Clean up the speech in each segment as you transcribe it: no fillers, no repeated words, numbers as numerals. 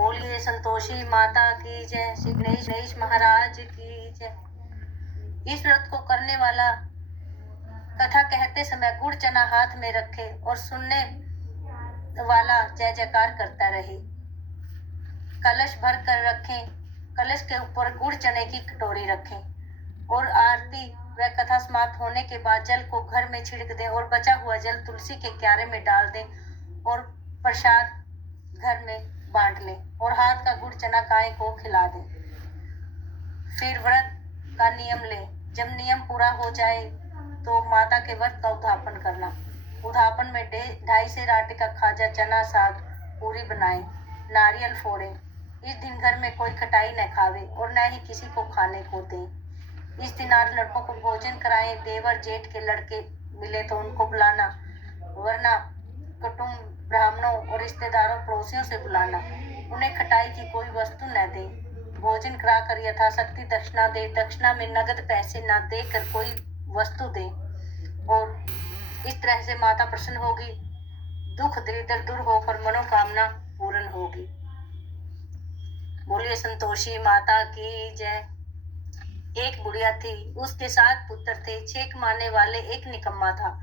बोलिए संतोषी माता की जय, श्री गणेश महाराज की जय। इस व्रत को करने वाला कथा कहते समय गुड़ चना हाथ में रखे और सुनने वाला जय जयकार करता रहे। कलश भर कर रखें, कलश के ऊपर गुड़ चने की कटोरी रखें और आरती व कथा समाप्त होने के बाद जल को घर में छिड़क दें और बचा हुआ जल तुलसी के क्यारे में डाल दें और प्रसाद घर में बांट लें और हाथ का गुड़ चना गाय को खिला दें। फिर व्रत का नियम लें। जब नियम पूरा हो जाए तो माता के व्रत का उद्यापन करना। उद्यापन में 2.5 सेर आटे का खाजा, चना, साग, पूरी बनाएं, नारियल फोड़ें। इस दिन घर में कोई खटाई न खावे और न ही किसी को खाने को दें। इस दिन 8 लड़कों को भोजन कराएं। देवर जेठ के लड़के मिले तो उनको बुलाना, वरना कुटुंब, ब्राह्मणों और रिश्तेदारों पड़ोसियों से बुलाना। उन्हें खटाई की कोई वस्तु न दें। भोजन कराकर यथाशक्ति दक्षिणा दे। दक्षिणा में नगद पैसे न देकर कोई वस्तु दे और इस तरह से माता प्रसन्न होगी, दुख दरिद्र दूर होकर मनोकामना पूर्ण होगी। बोलिए संतोषी माता की जय। एक बुढ़िया थी, उसके 7 पुत्र थे। 6 कमाने वाले, एक निकम्मा था।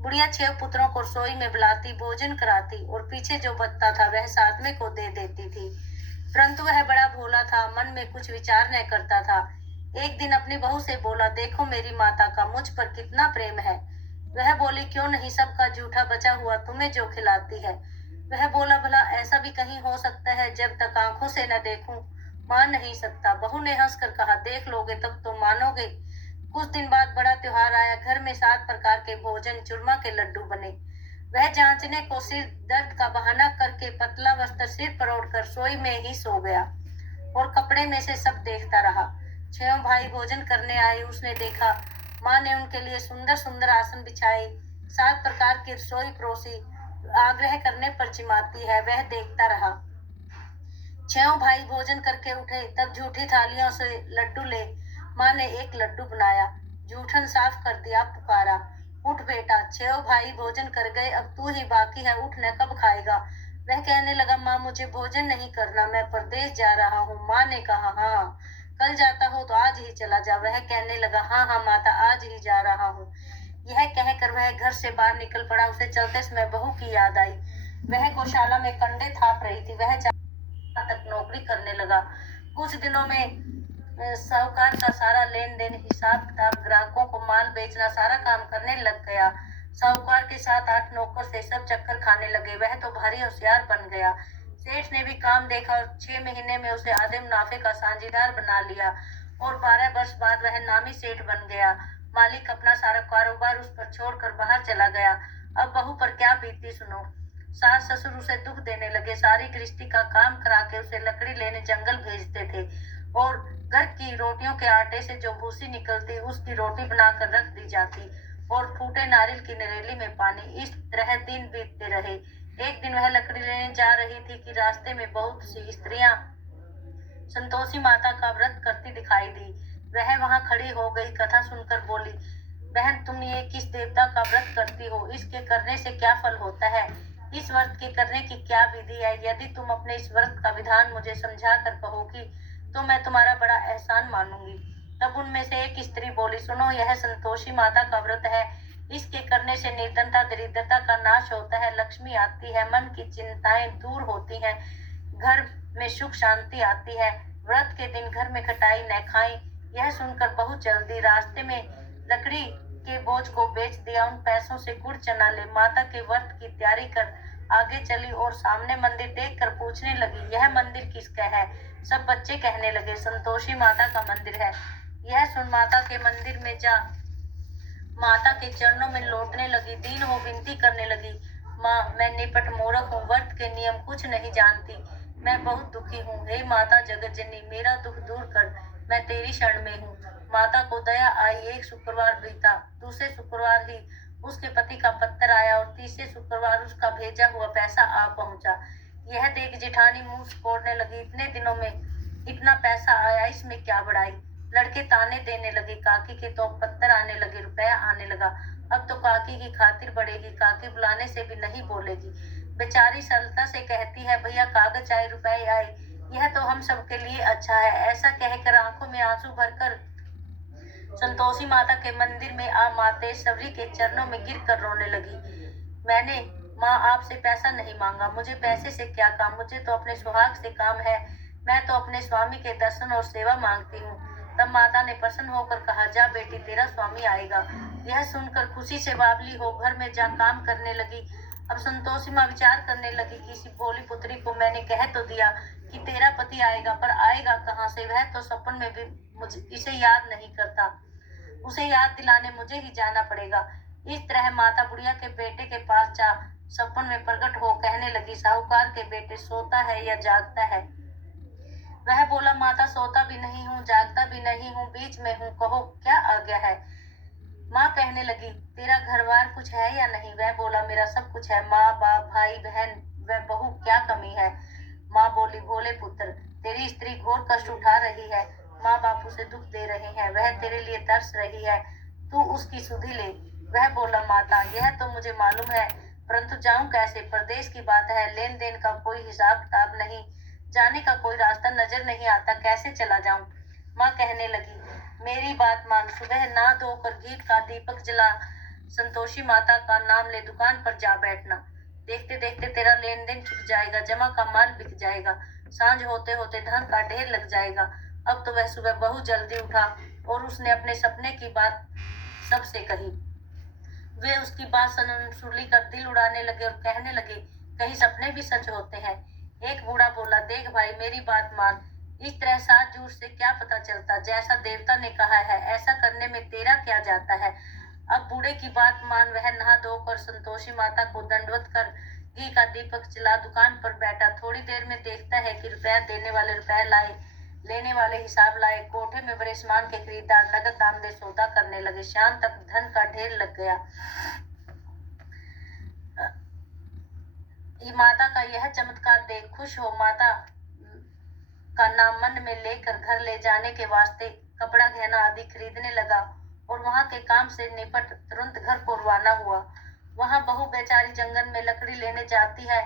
बुढ़िया 6 पुत्रों को रसोई में बुलाती, भोजन कराती और पीछे जो बचता था वह 7वें को दे देती थी। परंतु वह बड़ा भोला था, मन में कुछ विचार न करता था। एक दिन अपनी बहू से बोला, देखो मेरी माता का मुझ पर कितना प्रेम है। वह बोली, क्यों नहीं, सबका जूठा बचा हुआ तुम्हें जो खिलाती है। वह बोला, भला ऐसा भी कहीं हो सकता है, जब तक आंखों से न देखूं मान नहीं सकता। बहू ने हंसकर कहा, देख लोगे तब तो मानोगे। कुछ दिन बाद बड़ा त्योहार आया। घर में 7 प्रकार के भोजन, चूरमा के लड्डू बने। वह जांचने को सिर दर्द का बहाना करके पतला वस्त्र सिर पर ओढ़कर सोई में ही सो गया और कपड़े में से सब देखता रहा। 6 भाई भोजन करने आए। उसने देखा माँ ने उनके लिए सुंदर सुंदर आसन बिछाए, 7 प्रकार की रसोई परोसी, आग्रह करने पर चिमाती है। वह देखता रहा। 6 भाई भोजन करके उठे, तब झूठी थालियों से लड्डू ले माँ ने एक लड्डू बनाया, जूठन साफ कर दिया, पुकारा, उठ बेटा। 6 भाई भोजन कर गए, अब तू ही बाकी है, उठ न, कब खाएगा। वह कहने लगा, माँ मुझे भोजन नहीं करना, मैं परदेश जा रहा हूँ। माँ ने कहा, हाँ कल जाता हो तो आज ही चला जा। वह कहने लगा, हाँ हाँ माता, आज ही जा रहा हूँ। यह कहकर वह घर से बाहर निकल पड़ा। उसे चलते समय बहू की याद आई। वह गौशाला में कंडे थाप रही थी। वह तक नौकरी करने लगा। कुछ दिनों में साहूकार का सारा लेन देन, हिसाब किताब, ग्राहकों को माल बेचना, सारा काम करने लग गया। साहूकार के 7-8 नौकर से सब चक्कर खाने लगे। वह तो भारी होशियार बन गया। सेठ ने भी काम देखा और 6 महीने में उसे आधे मुनाफे का साझेदार बना लिया और 12 वर्ष बाद वह नामी सेठ बन गया। मालिक अपना सारा कारोबार उस पर छोड़कर बाहर चला गया। अब बहू पर क्या बीती सुनो। सास ससुर उसे दुख देने लगे। सारी गृहस्थी का काम करा के उसे लकड़ी लेने जंगल भेजते थे और घर की रोटियों के आटे से जो भूसी निकलती उसकी रोटी बनाकर रख दी जाती और फूटे नारियल की नरेली में पानी। इस तरह दिन बीतते रहे। एक दिन वह लकड़ी लेने जा रही थी कि रास्ते में बहुत सी स्त्रियां संतोषी माता का व्रत करती दिखाई दी। वह वहां खड़ी हो गई, कथा सुनकर बोली, बहन तुम ये किस देवता का व्रत करती हो, इसके करने से क्या फल होता है, इस व्रत के करने की क्या विधि है। यदि तुम अपने इस व्रत का विधान मुझे समझा कर कहोगी तो मैं तुम्हारा बड़ा एहसान मानूंगी। तब उनमें से एक स्त्री बोली, सुनो, यह संतोषी माता का व्रत है। इसके करने से निर्धनता दरिद्रता का नाश होता है, लक्ष्मी आती है, मन की चिंताएं दूर होती हैं, घर में सुख शांति आती है। व्रत के दिन घर में खटाई न खाएं। यह सुनकर बहुत जल्दी रास्ते में लकड़ी के बोझ को बेच दिया। उन पैसों से गुड़ चना ले माता के व्रत की तैयारी कर आगे चली और सामने मंदिर देखकर पूछने लगी, यह मंदिर किसका है। सब बच्चे कहने लगे, संतोषी माता का मंदिर है। यह सुन माता के मंदिर में जा माता के चरणों में लौटने लगी। दीन हो विनती करने लगी, माँ मैं निपट मूर्ख हूँ, व्रत के नियम कुछ नहीं जानती, मैं बहुत दुखी हूँ। हे माता जगत जननी, मेरा दुख दूर कर, मैं तेरी शरण में हूँ। माता को दया आई। एक शुक्रवार बीता, दूसरे शुक्रवार ही उसके पति का पत्र आया और तीसरे शुक्रवार उसका भेजा हुआ पैसा आ पहुंचा। यह देख जेठानी मुंह सिकोड़ने लगी, इतने दिनों में इतना पैसा आया, इसमें क्या बड़ाई। लड़के ताने देने लगे, काकी के तो पत्थर आने लगे, रुपया आने लगा, अब तो काकी की खातिर बढ़ेगी, काकी बुलाने से भी नहीं बोलेगी। बेचारी सरलता से कहती है, भैया कागज आए, रुपए आए, यह तो हम सबके लिए अच्छा है। ऐसा कहकर आंखों में आंसू भरकर संतोषी माता के मंदिर में आ माते सबरी के चरणों में गिर कर रोने लगी। मैंने माँ आपसे पैसा नहीं मांगा, मुझे पैसे से क्या काम, मुझे तो अपने सुहाग से काम है। मैं तो अपने स्वामी के दर्शन और सेवा मांगती हूँ। तब माता ने प्रसन्न होकर कहा, जा बेटी, तेरा स्वामी आएगा। यह सुनकर खुशी से बावली हो घर में जा काम करने लगी। अब संतोषी माँ विचार करने लगी कि इसी भोली पुत्री को मैंने कह तो दिया कि तेरा पति आएगा, पर आएगा कहाँ से? वह तो सपन में भी मुझे इसे याद नहीं करता। उसे याद दिलाने मुझे ही जाना पड़ेगा। इस तरह माता बुढ़िया के बेटे के पास जा सपन में प्रकट हो कहने लगी, साहूकार के बेटे, सोता है या जागता है? वह बोला, माता सोता भी नहीं हूँ, जागता भी नहीं हूँ, बीच में हूँ, कहो क्या आज्ञा है? माँ कहने लगी, तेरा घरबार कुछ है या नहीं? वह बोला, मेरा सब कुछ है, माँ बाप भाई बहन व बहू, क्या कमी है? माँ बोली, भोले पुत्र, तेरी स्त्री घोर कष्ट उठा रही है, माँ बाप उसे दुख दे रहे हैं, वह तेरे लिए तरस रही है, तू उसकी सुधि ले। वह बोला, माता यह तो मुझे मालूम है, परंतु जाऊं कैसे? प्रदेश की बात है, लेन देन का कोई हिसाब किताब नहीं, जाने का कोई रास्ता नजर नहीं आता, कैसे चला जाऊं? माँ कहने लगी, मेरी बात मान, सुबह नहा धोकर घी का दीपक जला संतोषी माता का नाम ले दुकान पर जा बैठना। देखते देखते तेरा लेन देन छुट जाएगा, जमा का माल बिक जाएगा, सांझ होते होते धन का ढेर लग जाएगा। अब तो वह सुबह बहुत जल्दी उठा और उसने अपने सपने की बात सबसे कही। वे उसकी बात सुनली कर दिल उड़ाने लगे और कहने लगे, कहीं सपने भी सच होते हैं। एक बूढ़ा बोला, देख भाई, मेरी बात मान, इस तरह सात झूठ से क्या पता चलता, जैसा देवता ने कहा है ऐसा करने में तेरा क्या जाता है? अब बूढ़े की बात मान वह नहा धोकर संतोषी माता को दंडवत कर घी का दीपक जला दुकान पर बैठा। थोड़ी देर में देखता है कि रुपया देने वाले रुपए लाए, लेने वाले हिसाब लाए, कोठे में बड़े सामान के खरीदार नगद दाम दे सौदा करने लगे। शाम तक धन का ढेर लग गया। माता का यह चमत्कार देख खुश हो माता का नाम मन में लेकर घर ले जाने के वास्ते कपड़ा गहना आदि खरीदने लगा और वहां के काम से निपट तुरंत घर को रवाना हुआ। वहां बहू बेचारी जंगल में लकड़ी लेने जाती है,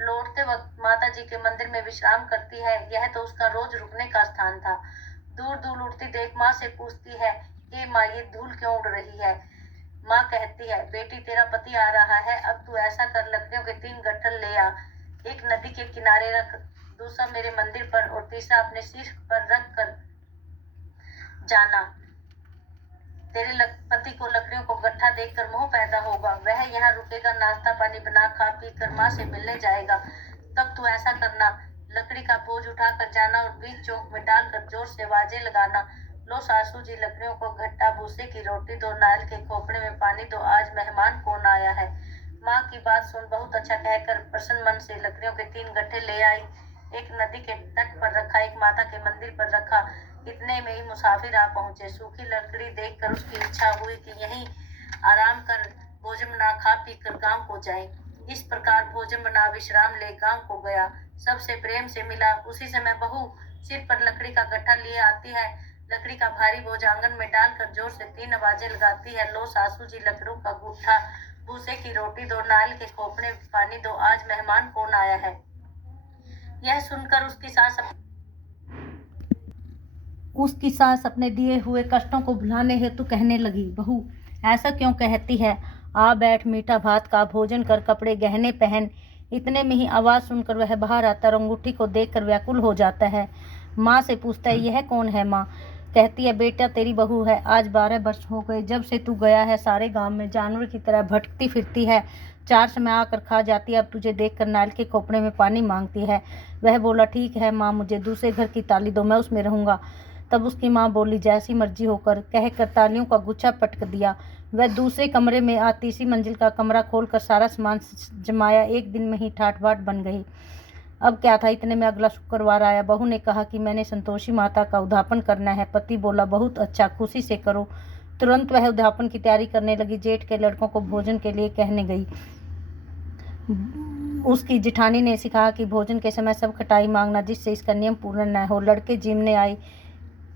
लौटते वक्त माता जी के मंदिर में विश्राम करती है। यह तो उसका रोज रुकने का स्थान था। दूर दूर उड़ती देख माँ से पूछती है कि माँ, ये धूल क्यों उड़ रही है? माँ कहती है, बेटी तेरा पति आ रहा है, अब तू ऐसा कर, लकड़ियों के 3 गट्ठल ले आ, एक नदी के किनारे रख, दूसरा मेरे मंदिर पर और तीसरा अपने सिर पर रख कर जाना। तेरे पति को लकड़ियों को गट्ठा देखकर मोह पैदा होगा, वह यहाँ रुकेगा, नाश्ता पानी बना खा पी कर माँ से मिलने जाएगा। तब तू ऐसा करना, लकड़ी का बोझ उठा कर जाना और बीच चौक में डालकर जोर से आवाजें लगाना, लो सासू जी, लकड़ियों को घट्टा, भूसे की रोटी दो, नारियल के खोपड़े में पानी दो, आज मेहमान कौन आया है? माँ की बात सुन बहुत अच्छा कहकर प्रसन्न मन से लकड़ियों के 3 गट्ठे ले आई, एक नदी के तट पर रखा, एक माता के मंदिर पर रखा। इतने में ही मुसाफिर आ पहुंचे। सूखी लकड़ी देखकर उसकी इच्छा हुई कि यहीं आराम कर भोजन बना खा पी कर गांव को जाए। इस प्रकार भोजन बना विश्राम ले गांव को गया, सबसे प्रेम से मिला। उसी समय बहू सिर पर लकड़ी का गट्ठा लिए आती है, लकड़ी का भारी बोझ आंगन में डालकर जोर से 3 आवाजें लगाती है, लो सासू जी, लकड़ों का गुट्ठा, भूसे की रोटी दो, नारियल के खोपड़े में पानी दो, आज मेहमान कौन आया है? यह सुनकर उसकी सास अपने दिए हुए कष्टों को भुलाने हेतु कहने लगी, बहू ऐसा क्यों कहती है? आ बैठ, मीठा भात का भोजन कर, कपड़े गहने पहन। इतने में ही आवाज सुनकर वह बाहर आता और अंगूठी को देखकर व्याकुल हो जाता है। माँ से पूछता है, यह कौन है? माँ कहती है, बेटा तेरी बहू है, आज 12 वर्ष हो गए जब से तू गया है, सारे गांव में जानवर की तरह भटकती फिरती है, 4 समय आकर खा जाती है, अब तुझे देखकर नारियल के खोपड़े में पानी मांगती है। वह बोला, ठीक है माँ, मुझे दूसरे घर की ताली दो, मैं उसमें रहूंगा। तब उसकी माँ बोली, जैसी मर्जी होकर, कहकर तालियों का गुच्छा पटक दिया। वह दूसरे कमरे में आ तीसरी मंजिल का कमरा खोलकर सारा सामान जमाया। एक दिन में ही ठाट बाट बन गई। अब क्या था, इतने में अगला शुक्रवार आया। बहू ने कहा कि मैंने संतोषी माता का उद्यापन करना है। पति बोला, बहुत अच्छा, खुशी से करो। तुरंत वह उद्यापन की तैयारी करने लगी। जेठ के लड़कों को भोजन के लिए कहने गई। उसकी जिठानी ने सिखाया कि भोजन के समय सब खटाई मांगना, जिससे इसका नियम पूर्ण न हो। लड़के जिमने आई,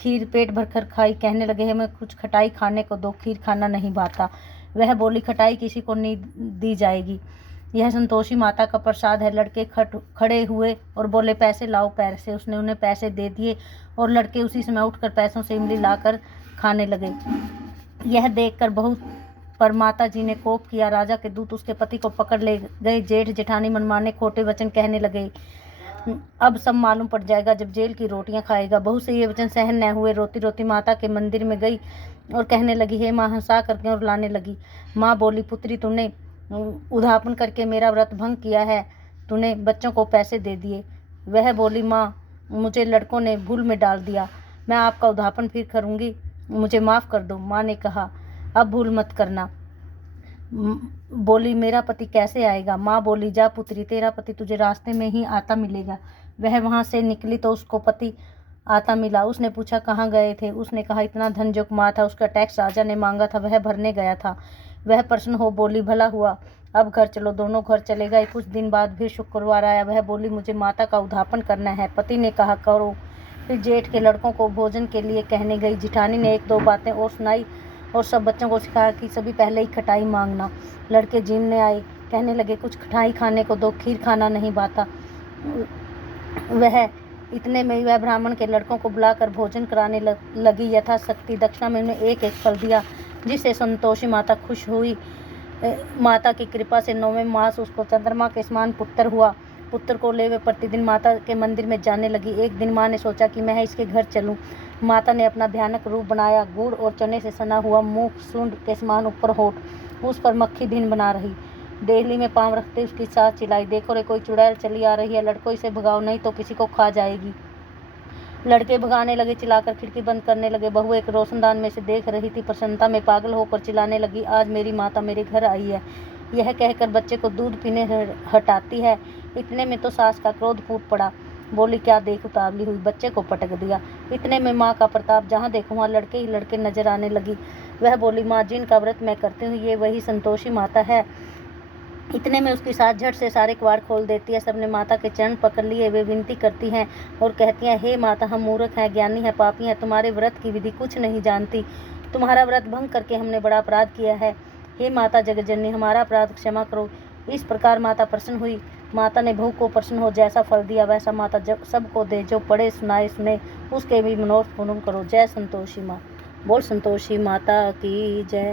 खीर पेट भरकर खाई, कहने लगे, हमें कुछ खटाई खाने को दो, खीर खाना नहीं भाता। वह बोली, खटाई किसी को नहीं दी जाएगी। यह संतोषी माता का प्रसाद है। लड़के खड़े हुए और बोले, पैसे लाओ पैसे। उसने उन्हें पैसे दे दिए और लड़के उसी समय उठकर पैसों से इमली लाकर खाने लगे। यह देखकर बहू पर माता जी ने कोप किया। राजा के दूत उसके पति को पकड़ ले गए। जेठ जेठानी मनमाने खोटे वचन कहने लगे। अब सब मालूम पड़ जाएगा जब जेल की रोटियां खाएगा। बहू से ये वचन सहन न हुए। रोती रोती माता के मंदिर में गई और कहने लगी, हे माँ, हंसा करके और लाने लगी। माँ बोली, पुत्री, तूने उद्यापन करके मेरा व्रत भंग किया है। तूने बच्चों को पैसे दे दिए। वह बोली, माँ, मुझे लड़कों ने भूल में डाल दिया। मैं आपका उद्यापन फिर करूँगी, मुझे माफ़ कर दो। माँ ने कहा, अब भूल मत करना। बोली, मेरा पति कैसे आएगा? माँ बोली, जा पुत्री, तेरा पति तुझे रास्ते में ही आता मिलेगा। वह वहाँ से निकली तो उसको पति आता मिला। उसने पूछा, कहाँ गए थे? उसने कहा, इतना धन जो कमा था उसका टैक्स राजा ने मांगा था, वह भरने गया था। वह प्रसन्न हो बोली, भला हुआ, अब घर चलो। दोनों घर चले गए। कुछ दिन बाद फिर शुक्रवार आया। वह बोली, मुझे माता का उद्यापन करना है। पति ने कहा, करो। फिर जेठ के लड़कों को भोजन के लिए कहने गई। जिठानी ने एक दो बातें और सुनाई और सब बच्चों को सिखाया कि सभी पहले ही खटाई मांगना। लड़के जीमने आए, कहने लगे, कुछ खटाई खाने को दो, खीर खाना नहीं भाता। वह इतने में वह ब्राह्मण के लड़कों को बुलाकर भोजन कराने लगी। यथाशक्ति दक्षिणा में उन्हें एक एक फल दिया, जिससे संतोषी माता खुश हुई। माता की कृपा से 9वें मास उसको चंद्रमा के समान पुत्र हुआ। पुत्र को ले वे प्रतिदिन माता के मंदिर में जाने लगी। एक दिन माँ ने सोचा कि मैं इसके घर चलूं। माता ने अपना भयानक रूप बनाया। गुड़ और चने से सना हुआ मुख, सूंड के समान ऊपर होठ, उस पर मक्खी भिन बना रही। देहली में पाँव रखते उसकी सास चिल्लाई, देखो रे, कोई चुड़ैल चली आ रही है, लड़कों इसे भगाओ, नहीं तो किसी को खा जाएगी। लड़के भगाने लगे, चिल्लाकर खिड़की बंद करने लगे। बहू एक रोशनदान में से देख रही थी। प्रसन्नता में पागल होकर चिल्लाने लगी, आज मेरी माता मेरे घर आई है। यह कहकर बच्चे को दूध पीने हटाती है। इतने में तो सास का क्रोध फूट पड़ा। बोली, क्या देख उतावली हुई, बच्चे को पटक दिया। इतने में माँ का प्रताप, जहाँ देखो वहाँ लड़के ही लड़के नजर आने लगी। वह बोली, माँ, जिनका व्रत मैं करती हूँ ये वही संतोषी माता है। इतने में उसकी सास झट से सारे कबाड़ खोल देती है। सबने माता के चरण पकड़ लिए। वे विनती करती हैं और कहती हैं, हे माता, हम मूर्ख हैं, ज्ञानी हैं, पापी हैं, तुम्हारे व्रत की विधि कुछ नहीं जानती। तुम्हारा व्रत भंग करके हमने बड़ा अपराध किया है। हे माता जगज्जननी, हमारा अपराध क्षमा करो। इस प्रकार माता प्रसन्न हुई। माता ने बहू को प्रसन्न हो जैसा फल दिया वैसा माता सबको दे। जो पढ़े सुनाए सुने उसके भी मनोरथ पूर्ण करो। जय संतोषी माँ। बोल संतोषी माता की जय।